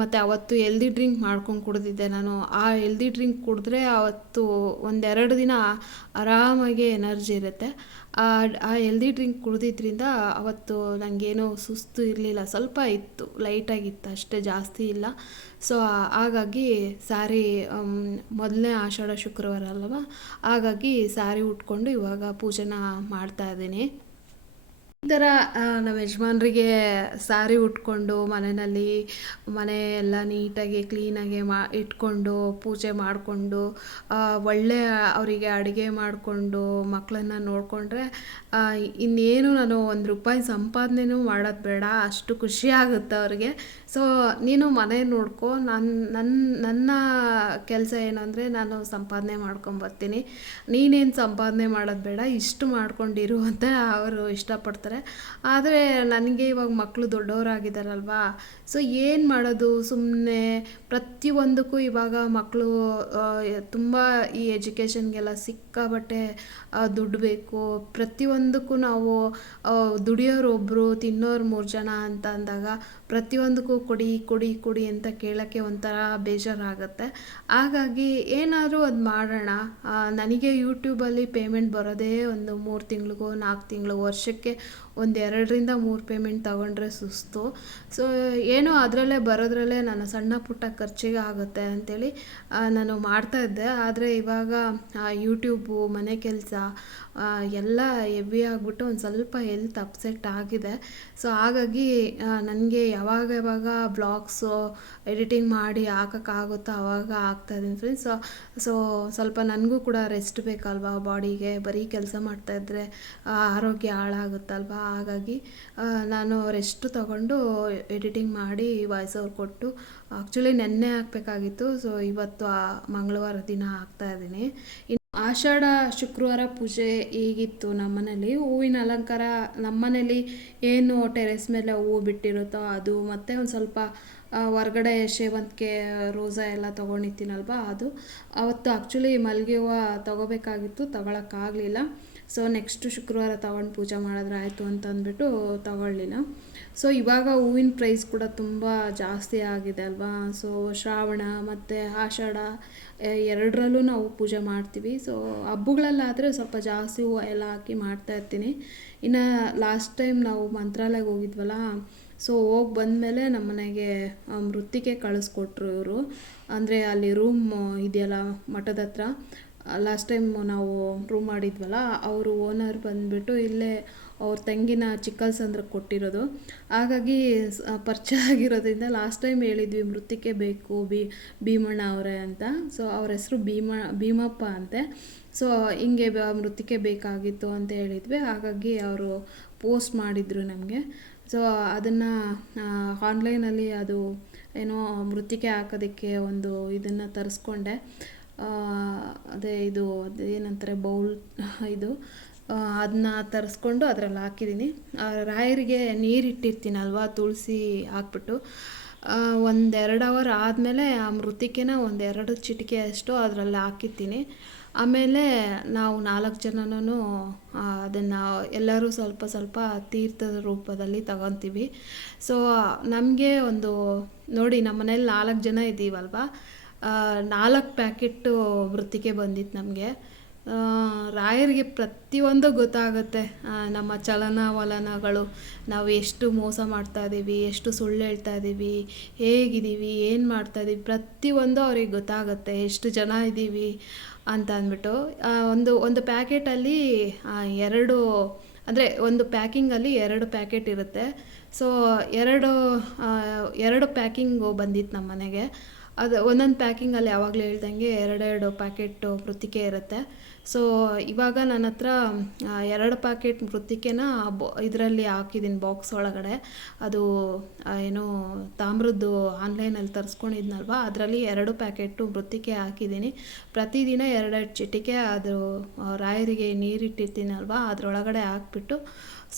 ಮತ್ತು ಅವತ್ತು ಎಲ್ದಿ ಡ್ರಿಂಕ್ ಮಾಡ್ಕೊಂಡು ಕುಡ್ದಿದ್ದೆ ನಾನು. ಆ ಎಲ್ದಿ ಡ್ರಿಂಕ್ ಕುಡಿದ್ರೆ ಅವತ್ತು ಒಂದೆರಡು ದಿನ ಆರಾಮಾಗಿ ಎನರ್ಜಿ ಇರುತ್ತೆ. ಆ ಹೆಲ್ದಿ ಡ್ರಿಂಕ್ ಕುಡಿದಿದ್ದರಿಂದ ಅವತ್ತು ನನಗೇನೋ ಸುಸ್ತು ಇರಲಿಲ್ಲ. ಸ್ವಲ್ಪ ಇತ್ತು ಲೈಟಾಗಿತ್ತು ಅಷ್ಟೇ ಜಾಸ್ತಿ ಇಲ್ಲ. ಸೊ ಹಾಗಾಗಿ ಸ್ಯಾರಿ ಮೊದಲನೇ ಆಷಾಢ ಶುಕ್ರವಾರ ಅಲ್ವಾ? ಹಾಗಾಗಿ ಸ್ಯಾರಿ ಉಟ್ಕೊಂಡು ಇವಾಗ ಪೂಜೆನ ಮಾಡ್ತಾ ಇದ್ದೀನಿ. ಈ ಥರ ನಮ್ಮ ಯಜಮಾನ್ರಿಗೆ ಸಾರಿ ಉಟ್ಕೊಂಡು ಮನೆಯಲ್ಲಿ ಮನೆ ಎಲ್ಲ ನೀಟಾಗಿ, ಕ್ಲೀನಾಗಿ ಮಾ, ಇಟ್ಕೊಂಡು, ಪೂಜೆ ಮಾಡಿಕೊಂಡು ಒಳ್ಳೆಯ ಅವರಿಗೆ ಅಡುಗೆ ಮಾಡಿಕೊಂಡು ಮಕ್ಕಳನ್ನ ನೋಡಿಕೊಂಡ್ರೆ ಇನ್ನೇನು ನಾನು ಒಂದು ರೂಪಾಯಿ ಸಂಪಾದನೆನೂ ಮಾಡೋದು ಬೇಡ, ಅಷ್ಟು ಖುಷಿ ಆಗುತ್ತೆ ಅವ್ರಿಗೆ. ಸೊ ನೀನು ಮನೆ ನೋಡ್ಕೊ ನನ್ನ ನನ್ನ ನನ್ನ ಕೆಲಸ ಏನಂದರೆ ನಾನು ಸಂಪಾದನೆ ಮಾಡ್ಕೊಂಬರ್ತೀನಿ ನೀನೇನು ಸಂಪಾದನೆ ಮಾಡೋದು ಬೇಡ, ಇಷ್ಟು ಮಾಡ್ಕೊಂಡಿರು ಅಂತ ಅವರು ಇಷ್ಟಪಡ್ತಾರೆ. ಆದರೆ, ನನಗೆ ಇವಾಗ ಮಕ್ಕಳು ದೊಡ್ಡವರಾಗಿದ್ದಾರಲ್ವಾ ಸೊ ಏನು ಮಾಡೋದು? ಸುಮ್ಮನೆ ಪ್ರತಿಯೊಂದಕ್ಕೂ ಇವಾಗ ಮಕ್ಕಳು ತುಂಬ ಈ ಎಜುಕೇಷನ್ಗೆಲ್ಲ ಸಿಕ್ಕಾಬಟ್ಟೆ ದುಡ್ಡು ಬೇಕು. ಪ್ರತಿಯೊಂದಕ್ಕೂ ನಾವು ದುಡಿಯೋರು ಒಬ್ಬರು ತಿನ್ನೋರು ಮೂರು ಜನ ಅಂತ ಅಂದಾಗ ಪ್ರತಿಯೊಂದಕ್ಕೂ ಕೊಡಿ ಕೊಡಿ ಕೊಡಿ ಅಂತ ಕೇಳೋಕ್ಕೆ ಒಂಥರ ಬೇಜಾರಾಗುತ್ತೆ. ಹಾಗಾಗಿ ಏನಾದರೂ ಅದು ಮಾಡೋಣ. ನನಗೆ ಯೂಟ್ಯೂಬಲ್ಲಿ ಪೇಮೆಂಟ್ ಬರೋದೇ ಒಂದು ಮೂರು ತಿಂಗಳಿಗೋ, ನಾಲ್ಕು ತಿಂಗಳು ವರ್ಷಕ್ಕೆ ಒಂದು ಎರಡರಿಂದ ಮೂರು ಪೇಮೆಂಟ್ ತಗೊಂಡ್ರೆ ಸುಸ್ತು. ಸೊ ಏನೋ ಅದರಲ್ಲೇ ಬರೋದ್ರಲ್ಲೇ ನನ್ನ ಸಣ್ಣ ಪುಟ್ಟ ಖರ್ಚಿಗೆ ಆಗುತ್ತೆ ಅಂಥೇಳಿ ನಾನು ಮಾಡ್ತಾ ಇದ್ದೆ. ಆದರೆ ಇವಾಗ ಯೂಟ್ಯೂಬು ಮನೆ ಕೆಲಸ ಎಲ್ಲ ಹೆವಿ ಆಗಿಬಿಟ್ಟು ಒಂದು ಸ್ವಲ್ಪ ಹೆಲ್ತ್ ಅಪ್ಸೆಟ್ ಆಗಿದೆ. ಸೊ ಹಾಗಾಗಿ ನನಗೆ ಯಾವಾಗ ಯಾವಾಗ ಬ್ಲಾಗ್ಸು ಎಡಿಟಿಂಗ್ ಮಾಡಿ ಹಾಕೋಕ್ಕಾಗುತ್ತೋ ಆವಾಗ ಇದ್ದೀನಿ ಫ್ರೆಂಡ್ಸ್ ಸೊ ಸೊ ಸ್ವಲ್ಪ ನನಗೂ ಕೂಡ ರೆಸ್ಟ್ ಬೇಕಲ್ವಾ ಬಾಡಿಗೆ ಬರೀ ಕೆಲಸ ಮಾಡ್ತಾಯಿದ್ರೆ ಆರೋಗ್ಯ ಹಾಳಾಗುತ್ತಲ್ವಾ? ಹಾಗಾಗಿ ನಾನು ರೆಸ್ಟ್ ತಗೊಂಡು ಎಡಿಟಿಂಗ್ ಮಾಡಿ ವಾಯ್ಸ್ ಓವರ್ ಕೊಟ್ಟು ಆ್ಯಕ್ಚುಲಿ ನೆನ್ನೆ ಹಾಕಬೇಕಾಗಿತ್ತು. ಸೊ ಇವತ್ತು ಮಂಗಳವಾರ ದಿನ ಹಾಕ್ತಾಯಿದ್ದೀನಿ ಆಷಾಢ ಶುಕ್ರವಾರ ಪೂಜೆ ಹೀಗಿತ್ತು ನಮ್ಮನೇಲಿ? ಹೂವಿನ ಅಲಂಕಾರ ನಮ್ಮನೇಲಿ ಏನು ಟೆರೆಸ್ ಮೇಲೆ ಹೂವು ಬಿಟ್ಟಿರುತ್ತೋ ಅದು ಮತ್ತು ಒಂದು ಸ್ವಲ್ಪ ಹೊರ್ಗಡೆ ಸೇವಂತಿಗೆ ರೋಸಾ ಎಲ್ಲ ತೊಗೊಂಡಿದ್ದೀನಲ್ವ ಅದು. ಅವತ್ತು ಆ್ಯಕ್ಚುಲಿ ಮಲ್ಲಿಗೆ ಹೂವು ತೊಗೋಬೇಕಾಗಿತ್ತು, ತೊಗೊಳಕ್ಕಾಗಲಿಲ್ಲ. ಸೊ ನೆಕ್ಸ್ಟು ಶುಕ್ರವಾರ ತೊಗೊಂಡು ಪೂಜೆ ಮಾಡಿದ್ರೆ ಆಯಿತು ಅಂತ ಅಂದ್ಬಿಟ್ಟು ತೊಗೊಳ್ಳಿಲ್ಲ. ಸೊ ಇವಾಗ ಹೂವಿನ ಪ್ರೈಸ್ ಕೂಡ ತುಂಬ ಜಾಸ್ತಿ ಆಗಿದೆ ಅಲ್ವಾ? ಸೊ ಶ್ರಾವಣ ಮತ್ತು ಆಷಾಢ ಎರಡರಲ್ಲೂ ನಾವು ಪೂಜೆ ಮಾಡ್ತೀವಿ. ಸೊ ಹಬ್ಬಗಳಲ್ಲಾದರೆ ಸ್ವಲ್ಪ ಜಾಸ್ತಿ ಹೂವು ಎಲ್ಲ ಹಾಕಿ ಮಾಡ್ತಾ ಇರ್ತೀನಿ. ಇನ್ನು ಲಾಸ್ಟ್ ಟೈಮ್ ನಾವು ಮಂತ್ರಾಲಯಕ್ಕೆ ಹೋಗಿದ್ವಲ್ಲ ಸೊ ಹೋಗಿ ಬಂದಮೇಲೆ ನಮ್ಮ ಮನೆಗೆ ಮೃತ್ತಿಕೆ ಕಳಿಸ್ಕೊಟ್ರು ಇವರು. ಅಂದರೆ ಅಲ್ಲಿ ರೂಮ್ ಇದೆಯಲ್ಲ ಮಠದ ಹತ್ರ. ಲಾಸ್ಟ್ ಟೈಮ್ ನಾವು ರೂಮ್ ಮಾಡಿದ್ವಲ್ಲ, ಅವರು ಓನರ್ ಬಂದುಬಿಟ್ಟು ಇಲ್ಲೇ ಅವ್ರ ತಂಗಿನ ಚಿಕ್ಕಲ್ಸಂದ್ರಕ್ಕೆ ಕೊಟ್ಟಿರೋದು. ಹಾಗಾಗಿ ಪರಿಚಯ ಆಗಿರೋದ್ರಿಂದ ಲಾಸ್ಟ್ ಟೈಮ್ ಹೇಳಿದ್ವಿ ಮೃತ್ತಿಕೆ ಬೇಕು ಬಿ, ಭೀಮಣ್ಣ ಅವರೇ ಅಂತ. ಸೊ ಅವ್ರ ಹೆಸರು ಭೀಮ, ಭೀಮಪ್ಪ ಅಂತೆ. ಸೊ ಹಿಂಗೆ ಮೃತ್ತಿಕೆ ಬೇಕಾಗಿತ್ತು ಅಂತ ಹೇಳಿದ್ವಿ. ಹಾಗಾಗಿ ಅವರು ಪೋಸ್ಟ್ ಮಾಡಿದರು ನಮಗೆ. ಸೊ ಅದನ್ನು ಆನ್ಲೈನಲ್ಲಿ ಅದು ಏನೋ ಮೃತ್ತಿಕೆ ಹಾಕೋದಕ್ಕೆ ಒಂದು ಇದನ್ನು ತರಿಸ್ಕೊಂಡೆ. ಅದೇ ಇದು ಅದೇನಂತಾರೆ ಬೌಲ್ <laughs> ಇದು. ಅದನ್ನ ತರಿಸ್ಕೊಂಡು ಅದರಲ್ಲಿ ಹಾಕಿದ್ದೀನಿ. ರಾಯರಿಗೆ ನೀರು ಅಲ್ವಾ ತುಳಸಿ ಹಾಕ್ಬಿಟ್ಟು. ಒಂದೆರಡು ಅವರ್ ಆದಮೇಲೆ ಆ ಮೃತ್ತಿಕೆನ ಒಂದೆರಡು ಚಿಟಿಕೆ ಅಷ್ಟು ಅದರಲ್ಲಿ ಹಾಕಿರ್ತೀನಿ. ಆಮೇಲೆ ನಾವು ನಾಲ್ಕು ಜನನೂ ಅದನ್ನು ಎಲ್ಲರೂ ಸ್ವಲ್ಪ ಸ್ವಲ್ಪ ತೀರ್ಥದ ರೂಪದಲ್ಲಿ ತಗೊತೀವಿ. ಸೊ ನಮಗೆ ಒಂದು, ನೋಡಿ ನಮ್ಮ ಮನೇಲಿ ನಾಲ್ಕು ಜನ ಇದ್ದೀವಲ್ವ ನಾಲ್ಕು ಪ್ಯಾಕೆಟ್ಟು ವೃತ್ತಿಗೆ ಬಂದಿತ್ತು ನಮಗೆ. ರಾಯರಿಗೆ ಪ್ರತಿಯೊಂದು ಗೊತ್ತಾಗುತ್ತೆ. ನಮ್ಮ ಚಲನವಲನಗಳು ನಾವು ಎಷ್ಟು ಮೋಸ ಮಾಡ್ತಾ ಇದ್ದೀವಿ ಎಷ್ಟು ಸುಳ್ಳು ಹೇಳ್ತಾ ಇದ್ದೀವಿ ಹೇಗಿದ್ದೀವಿ ಏನು ಮಾಡ್ತಾ ಇದ್ದೀವಿ ಪ್ರತಿಯೊಂದು ಅವ್ರಿಗೆ ಗೊತ್ತಾಗುತ್ತೆ. ಎಷ್ಟು ಜನ ಇದ್ದೀವಿ ಅಂತ ಅಂದ್ಬಿಟ್ಟು ಒಂದು ಒಂದು ಪ್ಯಾಕೆಟಲ್ಲಿ ಎರಡು, ಅಂದರೆ ಒಂದು ಪ್ಯಾಕಿಂಗಲ್ಲಿ ಎರಡು ಪ್ಯಾಕೆಟ್ ಇರುತ್ತೆ. ಸೊ, ಎರಡು ಎರಡು ಪ್ಯಾಕಿಂಗು ಬಂದಿತ್ತು ನಮ್ಮ ಮನೆಗೆ. ಅದು ಒಂದೊಂದು ಪ್ಯಾಕಿಂಗಲ್ಲಿ ಯಾವಾಗಲೂ ಹೇಳ್ದಂಗೆ ಎರಡೆರಡು ಪ್ಯಾಕೆಟು ಮೃತ್ತಿಕೆ ಇರುತ್ತೆ. ಸೊ ಇವಾಗ ನನ್ನ ಹತ್ರ ಎರಡು ಪ್ಯಾಕೆಟ್ ಮೃತ್ತಿಕೆನ ಇದರಲ್ಲಿ ಹಾಕಿದ್ದೀನಿ ಬಾಕ್ಸ್ ಒಳಗಡೆ. ಅದು ಏನು ತಾಮ್ರದ್ದು ಆನ್ಲೈನಲ್ಲಿ ತರಿಸ್ಕೊಂಡಿದ್ನಲ್ವ? ಅದರಲ್ಲಿ ಎರಡು ಪ್ಯಾಕೆಟು ಮೃತ್ತಿಕೆ ಹಾಕಿದ್ದೀನಿ ಪ್ರತಿದಿನ ಎರಡೆರಡು ಚಿಟಿಕೆ ಅದು ರಾಯರಿಗೆ ನೀರಿಟ್ಟಿರ್ತೀನಲ್ವ? ಅದರೊಳಗಡೆ ಹಾಕ್ಬಿಟ್ಟು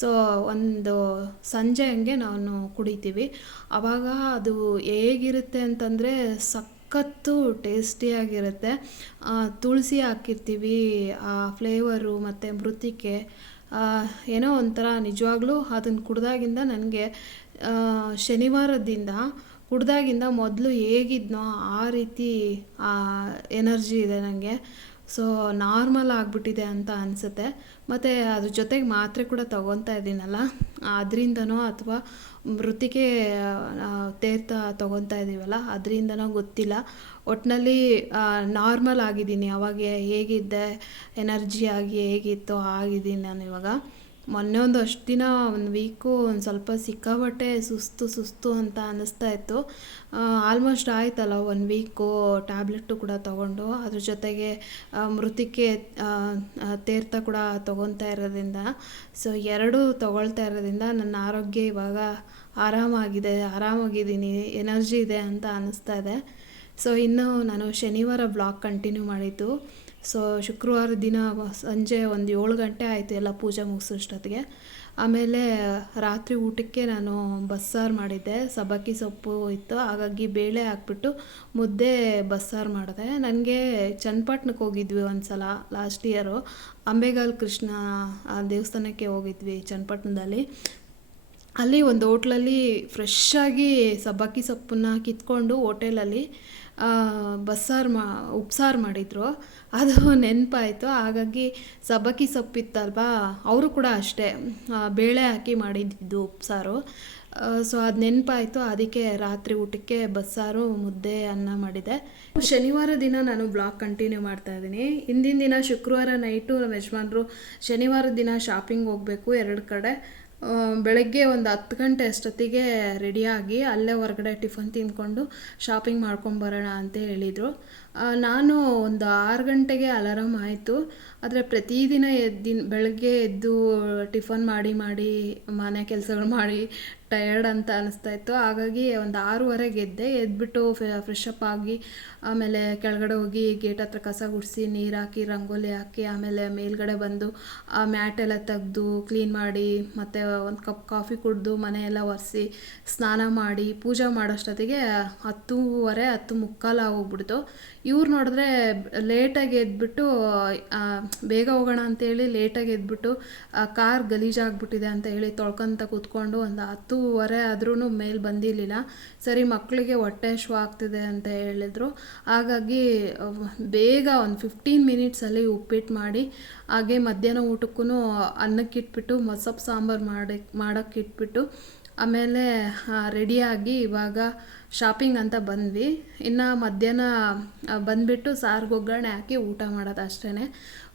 ಸೊ, ಒಂದು ಸಂಜೆ ಹಂಗೆ ನಾನು ಕುಡಿತೀವಿ. ಆವಾಗ ಅದು ಹೇಗಿರುತ್ತೆ ಅಂತಂದರೆ ಸಖತ್ತು ಟೇಸ್ಟಿಯಾಗಿರುತ್ತೆ. ತುಳಸಿ ಹಾಕಿರ್ತೀವಿ, ಆ ಫ್ಲೇವರು ಮತ್ತು ಮೃತಿಕೆ ಏನೋ ಒಂಥರ ನಿಜವಾಗ್ಲೂ ಅದನ್ನು ಕುಡ್ದಾಗಿಂದ ನನಗೆ ಶನಿವಾರದಿಂದ ಕುಡ್ದಾಗಿಂದ ಮೊದಲು ಹೇಗಿದ್ನೋ ಆ ರೀತಿ ಎನರ್ಜಿ ಇದೆ ನನಗೆ ಸೊ ನಾರ್ಮಲ್ ಆಗಿಬಿಟ್ಟಿದೆ ಅಂತ ಅನಿಸುತ್ತೆ. ಮತ್ತು ಅದ್ರ ಜೊತೆಗೆ ಮಾತ್ರೆ ಕೂಡ ತೊಗೊತಾ ಇದ್ದೀನಲ್ಲ. ಅದರಿಂದನೋ ಅಥವಾ ಮೃತಿಗೆ ತೀರ್ಥ ತಗೊತಾ ಇದ್ದೀವಲ್ಲ ಅದರಿಂದನೋ ಗೊತ್ತಿಲ್ಲ. ಒಟ್ಟಿನಲ್ಲಿ ನಾರ್ಮಲ್ ಆಗಿದ್ದೀನಿ. ಅವಾಗ ಹೇಗಿದ್ದೆ ಎನರ್ಜಿ ಆಗಿ ಹೇಗಿತ್ತು, ಆಗಿದ್ದೀನಿ ನಾನು ಇವಾಗ. ಮೊನ್ನೆ ಒಂದು ಅಷ್ಟು ದಿನ, ಒಂದು ವೀಕು ಒಂದು ಸ್ವಲ್ಪ ಸಿಕ್ಕಾಬಟ್ಟೆ ಸುಸ್ತು ಸುಸ್ತು ಅಂತ ಅನ್ನಿಸ್ತಾ ಇತ್ತು. ಆಲ್ಮೋಸ್ಟ್ ಆಯ್ತಲ್ಲ, ಒಂದು ವೀಕು ಟ್ಯಾಬ್ಲೆಟು ಕೂಡ ತೊಗೊಂಡು. ಅದ್ರ ಜೊತೆಗೆ ಮೃತಿಕೆ ತೀರ್ಥ ಕೂಡ ತೊಗೊತಾ ಇರೋದ್ರಿಂದ. ಸೊ ಎರಡೂ ತೊಗೊಳ್ತಾ ಇರೋದ್ರಿಂದ ನನ್ನ ಆರೋಗ್ಯ ಇವಾಗ ಆರಾಮಾಗಿದೆ, ಆರಾಮಾಗಿದ್ದೀನಿ ಎನರ್ಜಿ ಇದೆ ಅಂತ ಅನ್ನಿಸ್ತಾ ಇದೆ. ಸೊ ಇನ್ನು ನಾನು ಶನಿವಾರ ಬ್ಲಾಗ್ ಕಂಟಿನ್ಯೂ ಮಾಡಿದ್ದು. ಸೊ ಶುಕ್ರವಾರ ದಿನ ಸಂಜೆ ಒಂದು ಏಳು ಗಂಟೆ ಆಯಿತು ಎಲ್ಲ ಪೂಜೆ ಮುಗಿಸೋಷ್ಟೊತ್ತಿಗೆ ಆಮೇಲೆ ರಾತ್ರಿ ಊಟಕ್ಕೆ ನಾನು ಬಸ್ಸಾರು ಮಾಡಿದ್ದೆ. ಸಬ್ಬಕ್ಕಿ ಸೊಪ್ಪು ಇತ್ತು. ಹಾಗಾಗಿ ಬೇಳೆ ಹಾಕ್ಬಿಟ್ಟು ಮುದ್ದೆ ಬಸ್ಸಾರು ಮಾಡಿದೆ. ನನಗೆ ಚನ್ನಪಟ್ಟಣಕ್ಕೆ ಹೋಗಿದ್ವಿ ಒಂದು ಸಲ ಲಾಸ್ಟ್ ಇಯರು ಅಂಬೇಗಾಲ್ ಕೃಷ್ಣ ದೇವಸ್ಥಾನಕ್ಕೆ ಹೋಗಿದ್ವಿ ಚನ್ನಪಟ್ಟಣದಲ್ಲಿ. ಅಲ್ಲಿ ಒಂದು ಹೋಟ್ಲಲ್ಲಿ ಫ್ರೆಶ್ಶಾಗಿ ಸಬ್ಬಕ್ಕಿ ಸೊಪ್ಪನ್ನ ಕಿತ್ಕೊಂಡು ಹೋಟೆಲಲ್ಲಿ ಬಸ್ಸಾರು ಮಾ, ಉಪ್ಸಾರು ಮಾಡಿದರು. ಅದು ನೆನಪಾಯಿತು. ಹಾಗಾಗಿ ಸಬ್ಬಕ್ಕಿ ಸೊಪ್ಪಿತ್ತಲ್ವಾ? ಅವರು ಕೂಡ ಅಷ್ಟೇ. ಬೇಳೆ ಹಾಕಿ ಮಾಡಿದ್ದು ಉಪ್ಸಾರು. ಸೊ ಅದು ನೆನಪಾಯಿತು. ಅದಕ್ಕೆ ರಾತ್ರಿ ಊಟಕ್ಕೆ ಬಸ್ಸಾರು, ಮುದ್ದೆ, ಅನ್ನ ಮಾಡಿದೆ. ಶನಿವಾರ ದಿನ ನಾನು ಬ್ಲಾಗ್ ಕಂಟಿನ್ಯೂ ಮಾಡ್ತಾ ಇದ್ದೀನಿ. ಹಿಂದಿನ ದಿನ ಶುಕ್ರವಾರ ನೈಟು ನಮ್ಮ ಯಜಮಾನರು ಶನಿವಾರ ದಿನ ಶಾಪಿಂಗ್ ಹೋಗಬೇಕು ಎರಡು ಕಡೆ. ಬೆಳಗ್ಗೆ ಒಂದು ಹತ್ತು ಗಂಟೆ ಅಷ್ಟೊತ್ತಿಗೆ ರೆಡಿಯಾಗಿ ಅಲ್ಲೇ ಹೊರಗಡೆ ಟಿಫನ್ ತಿಂದ್ಕೊಂಡು ಶಾಪಿಂಗ್ ಮಾಡ್ಕೊಂಬರೋಣ ಅಂತ ಹೇಳಿದರು. ನಾನು ಒಂದು ಆರು ಗಂಟೆಗೆ ಅಲಾರಾಮ್ ಆಯಿತು. ಆದರೆ ಪ್ರತಿದಿನ ಎದ್ದಿನ ಬೆಳಗ್ಗೆ ಎದ್ದು ಟಿಫನ್ ಮಾಡಿ ಮಾಡಿ, ಮನೆ ಕೆಲಸಗಳು ಮಾಡಿ ಟಯರ್ಡ್ ಅಂತ ಅನಿಸ್ತಾ ಇತ್ತು. ಹಾಗಾಗಿ ಒಂದು ಆರೂವರೆಗೆ ಎದ್ದೆ. ಎದ್ಬಿಟ್ಟು ಫ್ರೆಶ್ ಅಪ್ ಆಗಿ, ಆಮೇಲೆ ಕೆಳಗಡೆ ಹೋಗಿ ಗೇಟ್ ಹತ್ರ ಕಸ ಗುಡಿಸಿ, ನೀರು ಹಾಕಿ, ರಂಗೋಲಿ ಹಾಕಿ, ಆಮೇಲೆ ಮೇಲ್ಗಡೆ ಬಂದು, ಆ ಮ್ಯಾಟ್ ಎಲ್ಲ ತೆಗೆದು ಕ್ಲೀನ್ ಮಾಡಿ, ಮತ್ತು ಒಂದು ಕಪ್ ಕಾಫಿ ಕುಡಿದು ಮನೆಯೆಲ್ಲ ಒರೆಸಿ, ಸ್ನಾನ ಮಾಡಿ, ಪೂಜೆ ಮಾಡೋಷ್ಟೊತ್ತಿಗೆ ಹತ್ತೂವರೆ, ಹತ್ತು ಮುಕ್ಕಾಲು ಆಗೋಗ್ಬಿಡ್ತು. ಇವ್ರು ನೋಡಿದ್ರೆ ಲೇಟಾಗಿ ಎದ್ಬಿಟ್ಟು ಬೇಗ ಹೋಗೋಣ ಅಂತೇಳಿ ಲೇಟಾಗಿ ಎದ್ಬಿಟ್ಟು ಕಾರ್ ಗಲೀಜಾಗ್ಬಿಟ್ಟಿದೆ ಅಂತ ಹೇಳಿ ತೊಳ್ಕೊಂತ ಕೂತ್ಕೊಂಡು ಒಂದು ಹತ್ತೂವರೆ ಆದ್ರೂ ಮೇಲೆ ಬಂದಿರಲಿಲ್ಲ. ಸರಿ ಮಕ್ಕಳಿಗೆ ಹೊಟ್ಟೆ ಶೋ ಆಗ್ತಿದೆ ಅಂತ ಹೇಳಿದ್ರು. ಹಾಗಾಗಿ, ಬೇಗ ಒಂದು ಫಿಫ್ಟೀನ್ ಮಿನಿಟ್ಸಲ್ಲಿ ಉಪ್ಪಿಟ್ಟು ಮಾಡಿ, ಹಾಗೆ ಮಧ್ಯಾಹ್ನ ಊಟಕ್ಕೂ ಅನ್ನಕ್ಕಿಟ್ಬಿಟ್ಟು ಮೊಸಪ್ಪು ಸಾಂಬಾರು ಮಾಡಿ ಮಾಡೋಕ್ಕಿಟ್ಬಿಟ್ಟು ಆಮೇಲೆ ರೆಡಿಯಾಗಿ ಇವಾಗ ಶಾಪಿಂಗ್ ಅಂತ ಬಂದ್ವಿ. ಇನ್ನು ಮಧ್ಯಾಹ್ನ ಬಂದುಬಿಟ್ಟು ಸಾರಿಗೆ ಒಗ್ಗರಣೆ ಹಾಕಿ ಊಟ ಮಾಡೋದು ಅಷ್ಟೇ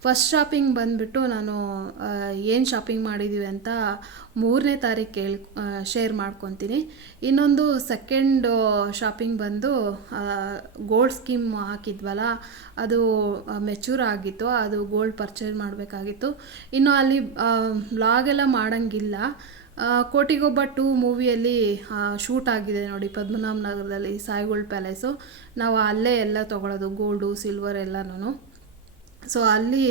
ಫಸ್ಟ್ ಶಾಪಿಂಗ್ ಬಂದ್ಬಿಟ್ಟು ನಾನು ಏನು ಶಾಪಿಂಗ್ ಮಾಡಿದ್ದೀವಿ ಅಂತ ಮೂರನೇ ತಾರೀಕು ಕೇಳಿ ಶೇರ್ ಮಾಡ್ಕೊತೀನಿ. ಇನ್ನೊಂದು ಸೆಕೆಂಡ್ ಶಾಪಿಂಗ್ ಬಂದು ಗೋಲ್ಡ್ ಸ್ಕೀಮ್ ಹಾಕಿದ್ವಲ್ಲ, ಅದು ಮೆಚೂರ್ ಆಗಿತ್ತು, ಅದು ಗೋಲ್ಡ್ ಪರ್ಚೇಸ್ ಮಾಡಬೇಕಾಗಿತ್ತು. ಇನ್ನು ಅಲ್ಲಿ ಬ್ಲಾಗೆಲ್ಲ ಮಾಡೋಂಗಿಲ್ಲ. ಕೋಟಿಗೊಬ್ಬ ಟೂ ಮೂವಿಯಲ್ಲಿ ಶೂಟ್ ಆಗಿದೆ ನೋಡಿ, ಪದ್ಮನಾಭ ನಗರದಲ್ಲಿ ಸಾಯಿಗೋಲ್ಡ್ ಪ್ಯಾಲೇಸು. ನಾವು ಅಲ್ಲೇ ಎಲ್ಲ ತೊಗೊಳೋದು, ಗೋಲ್ಡು, ಸಿಲ್ವರ್ ಎಲ್ಲನೂ ಸೊ, ಅಲ್ಲಿ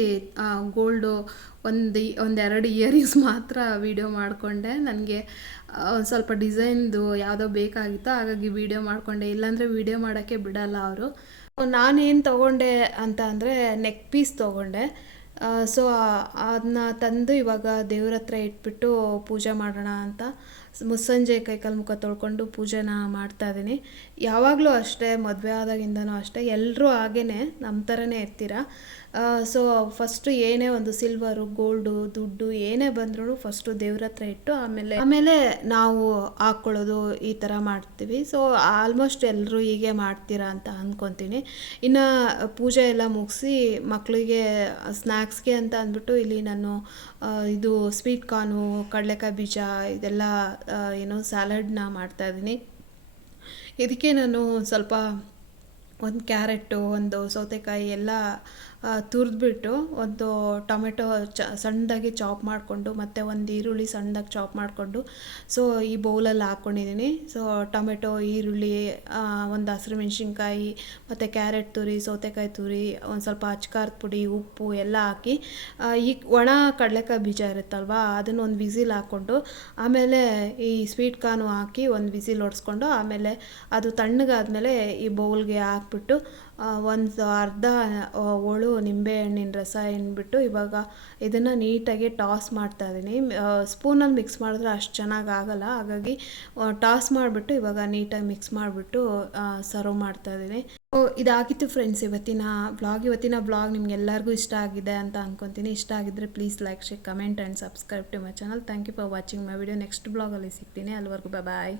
ಗೋಲ್ಡು ಒಂದು ಒಂದೆರಡು ಇಯರಿಂಗ್ಸ್ ಮಾತ್ರ ವೀಡಿಯೋ ಮಾಡಿಕೊಂಡೆ. ನನಗೆ ಒಂದು ಸ್ವಲ್ಪ ಡಿಸೈನ್ದು ಯಾವುದೋ ಬೇಕಾಗಿತ್ತು, ಹಾಗಾಗಿ ವೀಡಿಯೋ ಮಾಡಿಕೊಂಡೆ. ಇಲ್ಲಾಂದರೆ ವೀಡಿಯೋ ಮಾಡೋಕ್ಕೆ ಬಿಡಲ್ಲ ಅವರು. ನಾನೇನು ತೊಗೊಂಡೆ ಅಂತ ಅಂದರೆ, ನೆಕ್ ಪೀಸ್ ತೊಗೊಂಡೆ. ಸೊ ಅದನ್ನ ತಂದು ಇವಾಗ ದೇವ್ರ ಹತ್ರ ಇಟ್ಬಿಟ್ಟು ಪೂಜೆ ಮಾಡೋಣ ಅಂತ ಮುಸ್ಸಂಜೆ ಕೈಕಾಲು ಮುಖ ತೊಳ್ಕೊಂಡು ಪೂಜೆನ ಮಾಡ್ತಾ ಇದ್ದೀನಿ ಯಾವಾಗಲೂ ಅಷ್ಟೇ, ಮದುವೆ ಆದಾಗಿಂದನೂ ಅಷ್ಟೇ ಎಲ್ಲರೂ ಹಾಗೇ ನಮ್ಮ ಥರನೇ ಇರ್ತೀರ? ಸೊ ಫಸ್ಟು ಏನೇ ಒಂದು ಸಿಲ್ವರು ಗೋಲ್ಡು ದುಡ್ಡು ಏನೇ ಬಂದ್ರೂ ಫಸ್ಟು ದೇವ್ರ ಹತ್ರ ಇಟ್ಟು ಆಮೇಲೆ ಆಮೇಲೆ ನಾವು ಹಾಕ್ಕೊಳ್ಳೋದು ಈ ಥರ ಮಾಡ್ತೀವಿ. ಸೊ ಆಲ್ಮೋಸ್ಟ್ ಎಲ್ಲರೂ ಹೀಗೆ ಮಾಡ್ತೀರಾ ಅಂತ ಅಂದ್ಕೊತೀನಿ ಇನ್ನು ಪೂಜೆ ಎಲ್ಲ ಮುಗಿಸಿ ಮಕ್ಕಳಿಗೆ ಸ್ನ್ಯಾಕ್ಸ್ಗೆ ಅಂತ ಅಂದ್ಬಿಟ್ಟು ಇಲ್ಲಿ ನಾನು ಇದು ಸ್ವೀಟ್ ಕಾರ್ನು ಕಡಲೆಕಾಯಿ ಬೀಜ ಇದೆಲ್ಲ ಏನೋ ಸ್ಯಾಲಡ್ನ ಮಾಡ್ತಾಯಿದ್ದೀನಿ ಇದಕ್ಕೆ ನಾನು ಸ್ವಲ್ಪ ಒಂದು ಕ್ಯಾರೆಟು ಒಂದು ಸೌತೆಕಾಯಿ ಎಲ್ಲ ತುರಿದ್ಬಿಟ್ಟು ಒಂದು ಟೊಮೆಟೊ ಚ, ಸಣ್ಣದಾಗಿ ಚಾಪ್ ಮಾಡಿಕೊಂಡು, ಮತ್ತು ಒಂದು ಈರುಳ್ಳಿ ಸಣ್ಣದಾಗಿ ಚಾಪ್ ಮಾಡಿಕೊಂಡು, ಸೊ ಈ ಬೌಲಲ್ಲಿ ಹಾಕ್ಕೊಂಡಿದ್ದೀನಿ ಸೊ ಟೊಮೆಟೊ, ಈರುಳ್ಳಿ ಒಂದು ಹಸಿರು ಮೆಣಸಿನ್ಕಾಯಿ, ಮತ್ತು ಕ್ಯಾರೆಟ್ ತುರಿ, ಸೌತೆಕಾಯಿ ತುರಿ, ಒಂದು ಸ್ವಲ್ಪ ಅಚ್ಕಾರದ ಪುಡಿ, ಉಪ್ಪು ಎಲ್ಲ ಹಾಕಿ ಈ ಒಣ ಕಡಲೆಕಾಯಿ ಬೀಜ ಇರುತ್ತಲ್ವ, ಅದನ್ನು ಒಂದು ವಿಸಿಲ್ ಹಾಕ್ಕೊಂಡು, ಆಮೇಲೆ ಈ ಸ್ವೀಟ್ ಕಾರ್ನು ಹಾಕಿ ಒಂದು ವಿಸಿಲ್ ಹೊಡೆಸ್ಕೊಂಡು ಆಮೇಲೆ ಅದು ತಣ್ಣಗಾದ್ಮೇಲೆ ಈ ಬೌಲ್ಗೆ ಹಾಕ್ಬಿಟ್ಟು ಒಂದು ಅರ್ಧ ಹೋಳು ನಿಂಬೆಹಣ್ಣಿನ ರಸ ಹಿಂಡ್ಬಿಟ್ಟು ಇವಾಗ ಇದನ್ನು ನೀಟಾಗಿ ಟಾಸ್ ಮಾಡ್ತಾ ಇದ್ದೀನಿ ಸ್ಪೂನಲ್ಲಿ ಮಿಕ್ಸ್ ಮಾಡಿದ್ರೆ ಅಷ್ಟು ಚೆನ್ನಾಗಿ ಆಗಲ್ಲ. ಹಾಗಾಗಿ ಟಾಸ್ ಮಾಡಿಬಿಟ್ಟು ಇವಾಗ ನೀಟಾಗಿ ಮಿಕ್ಸ್ ಮಾಡಿಬಿಟ್ಟು ಸರ್ವ್ ಮಾಡ್ತಾ ಇದ್ದೀನಿ ಓ, ಇದಾಗಿತ್ತು ಫ್ರೆಂಡ್ಸ್ ಇವತ್ತಿನ ಬ್ಲಾಗ್ ಇವತ್ತಿನ ಬ್ಲಾಗ್ ನಿಮ್ಗೆ ಎಲ್ಲರಿಗೂ ಇಷ್ಟ ಆಗಿದೆ ಅಂತ ಅಂದ್ಕೊತೀನಿ ಇಷ್ಟ ಆಗಿದ್ದರೆ please like share comment and subscribe to my channel. Thank you for watching my video. Next ಬ್ಲಾಗಲ್ಲಿ ಸಿಗ್ತೀನಿ. ಅಲ್ಲಿವರೆಗೂ ಬಾಯ್